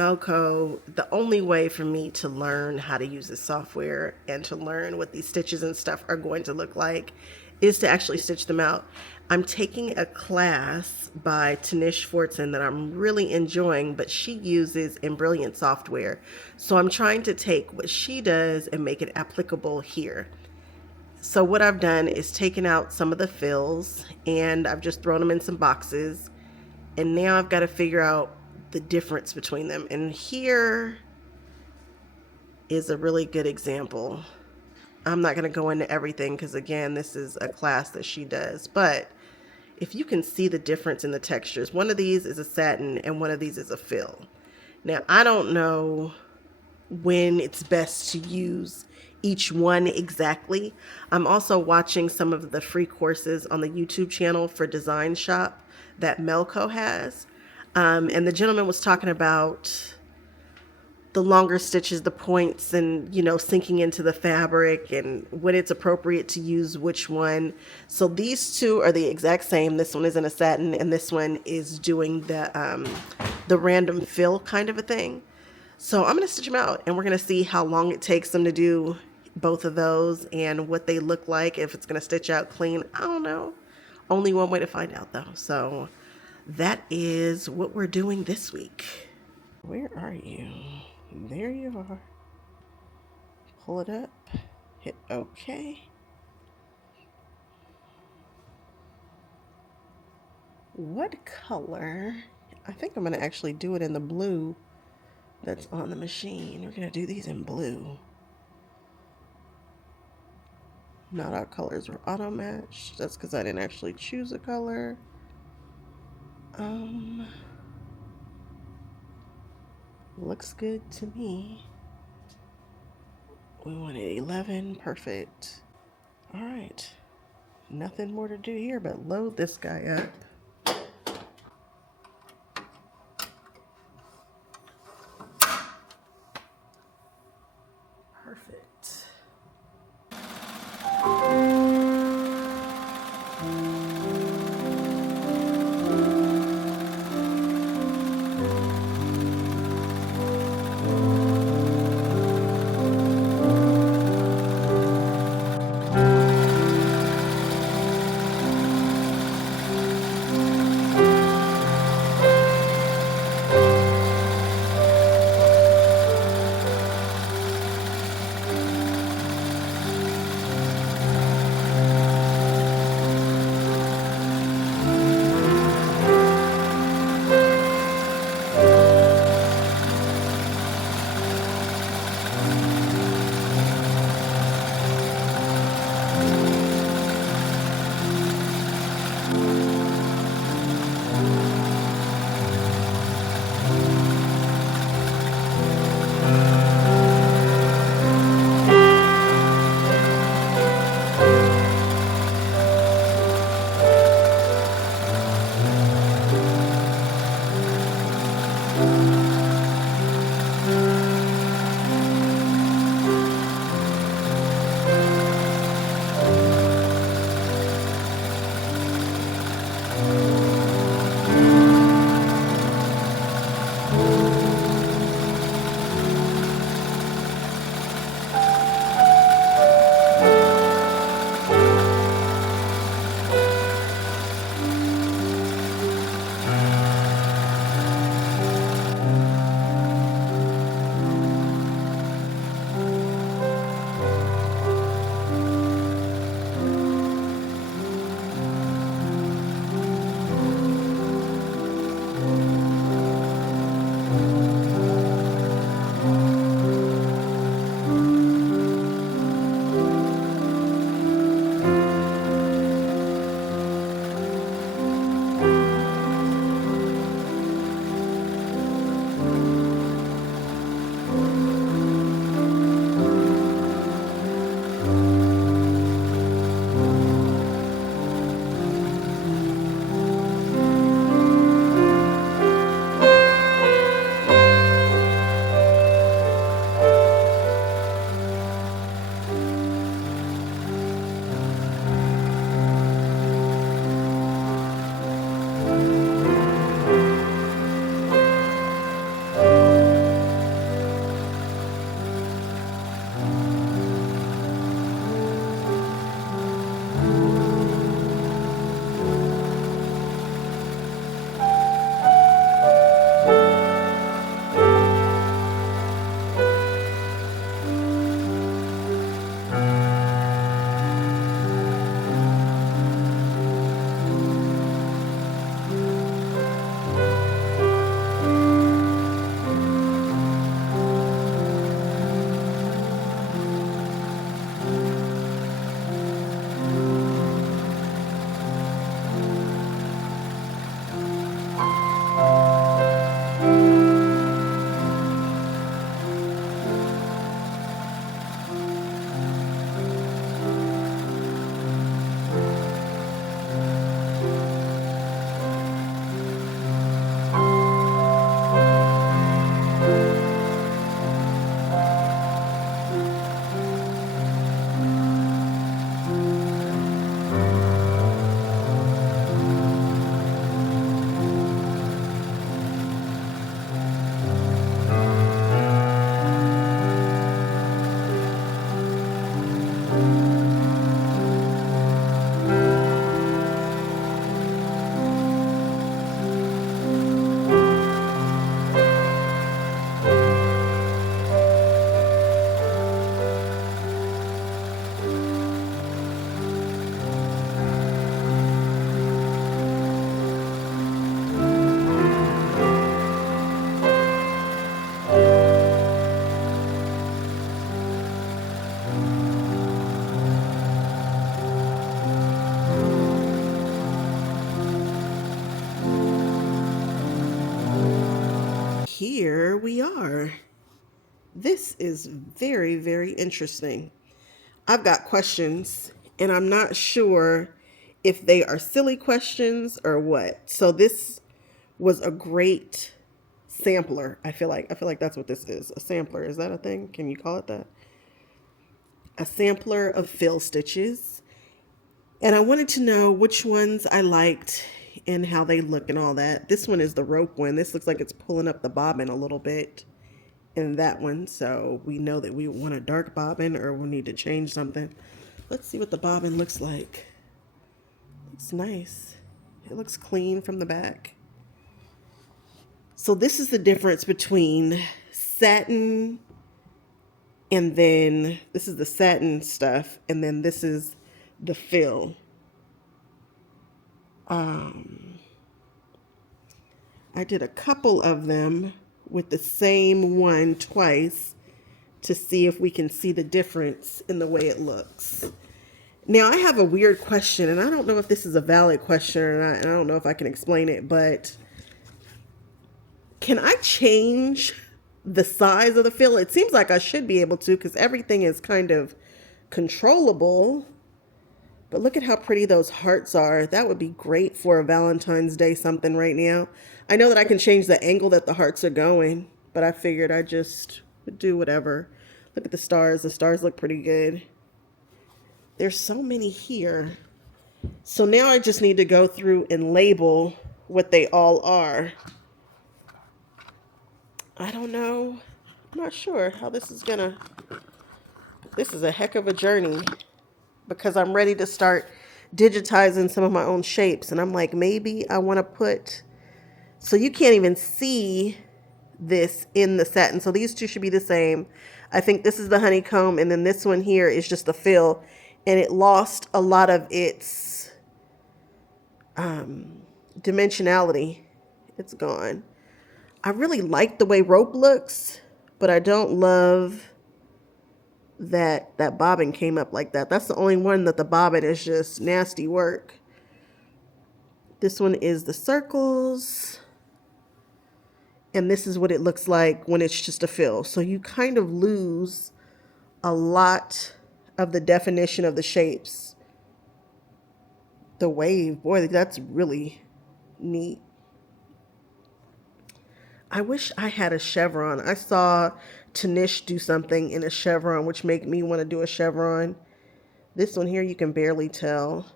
Melco, the only way for me to learn how to use this software and to learn what these stitches and stuff are going to look like is to actually stitch them out. I'm taking a class by Tanish Fortson that I'm really enjoying, but she uses Embroidery software. So I'm trying to take what she does and make it applicable here. So what I've done is taken out some of the fills and I've just thrown them in some boxes. And now I've got to figure out the difference between them. And here is a really good example. I'm not going to go into everything because, again, this is a class that she does. But if you can see the difference in the textures, one of these is a satin and one of these is a fill. Now, I don't know when it's best to use each one exactly. I'm also watching some of the free courses on the YouTube channel for Design Shop that Melco has. And the gentleman was talking about the longer stitches, the points, and, you know, sinking into the fabric and when it's appropriate to use which one. So these two are the exact same. This one is in a satin and this one is doing the random fill kind of a thing. So I'm going to stitch them out and we're going to see how long it takes them to do both of those and what they look like, if it's going to stitch out clean. I don't know. Only one way to find out though. So that is what we're doing this week. Where are you? There you are. Pull it up. Hit OK. What color? I think I'm going to actually do it in the blue that's on the machine. We're going to do these in blue. Not our colors were auto matched. That's because I didn't actually choose a color. Looks good to me. We wanted 11. Perfect. All right. Nothing more to do here but load this guy up. Perfect. here we are. This is very, very interesting. I've got questions, and I'm not sure if they are silly questions or what. So this was a great sampler. I feel like that's what this is. A sampler. Is that a thing? Can you call it that? A sampler of fill stitches. And I wanted to know which ones I liked and how they look and all that. This one is the rope one. This looks like it's pulling up the bobbin a little bit in that one. So we know that we want a dark bobbin or we need to change something. Let's see what the bobbin looks like. Looks nice. It looks clean from the back. So this is the difference between satin and then this is the satin stuff, and then this is the fill. I did a couple of them with the same one twice to see if we can see the difference in the way it looks. Now I have a weird question, and I don't know if this is a valid question or not, and I don't know if I can explain it, but can I change the size of the fill? It seems like I should be able to because everything is kind of controllable. But look at how pretty those hearts are. That would be great for a Valentine's Day something right now. I know that I can change the angle that the hearts are going, but I figured I just would do whatever. Look at the stars. The stars look pretty good. There's so many here. So now I just need to go through and label what they all are. I don't know. I'm not sure how this is gonna. This is a heck of a journey because I'm ready to start digitizing some of my own shapes. And I'm like, maybe I want to put, so you can't even see this in the satin. So these two should be the same. I think this is the honeycomb, and then this one here is just the fill, and it lost a lot of its dimensionality. It's gone. I really like the way rope looks, but I don't love that bobbin came up like that. That's the only one that the bobbin is just nasty work. This one is the circles, and this is what it looks like when it's just a fill. So you kind of lose a lot of the definition of the shapes. The wave, boy, that's really neat. I wish I had a chevron. I saw Tanish do something in a chevron, which made me want to do a chevron. This one here, you can barely tell.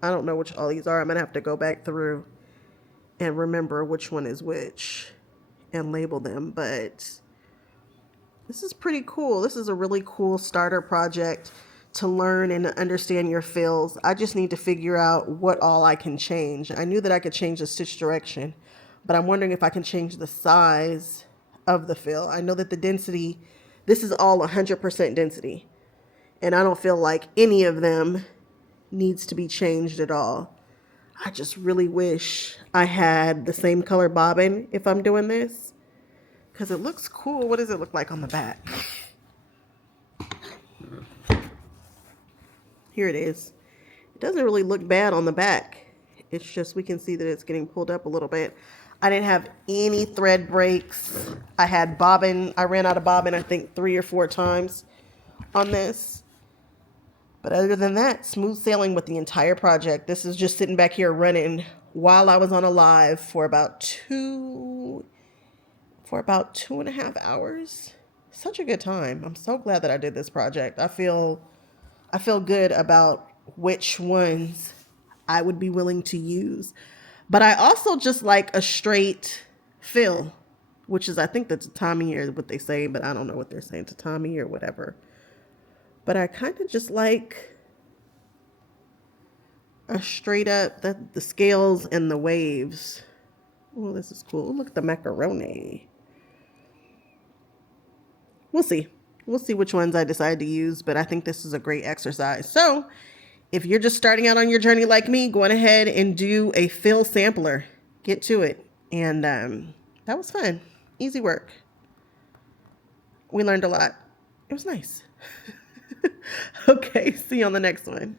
I don't know which all these are. I'm going to have to go back through and remember which one is which and label them. But this is pretty cool. This is a really cool starter project to learn and understand your fills. I just need to figure out what all I can change. I knew that I could change the stitch direction, but I'm wondering if I can change the size of the fill. I know that the density, this is all 100% density, and I don't feel like any of them needs to be changed at all. I just really wish I had the same color bobbin if I'm doing this, because it looks cool. What does it look like on the back? Here it is. It doesn't really look bad on the back. It's just we can see that it's getting pulled up a little bit. I didn't have any thread breaks. I had bobbin. I ran out of bobbin, I think 3 or 4 times on this. But other than that, smooth sailing with the entire project. This is just sitting back here running while I was on a live for about 2.5 hours. Such a good time. I'm so glad that I did this project. I feel good about which ones I would be willing to use. But I also just like a straight fill, which is, I think that's tatami or what they say, but I don't know what they're saying, tatami or whatever. But I kind of just like a straight up, the scales and the waves. Oh, this is cool. Look at the macaroni. We'll see. We'll see which ones I decide to use, but I think this is a great exercise. So if you're just starting out on your journey like me, go on ahead and do a fill sampler. Get to it. And that was fun. Easy work. We learned a lot. It was nice. Okay, see you on the next one.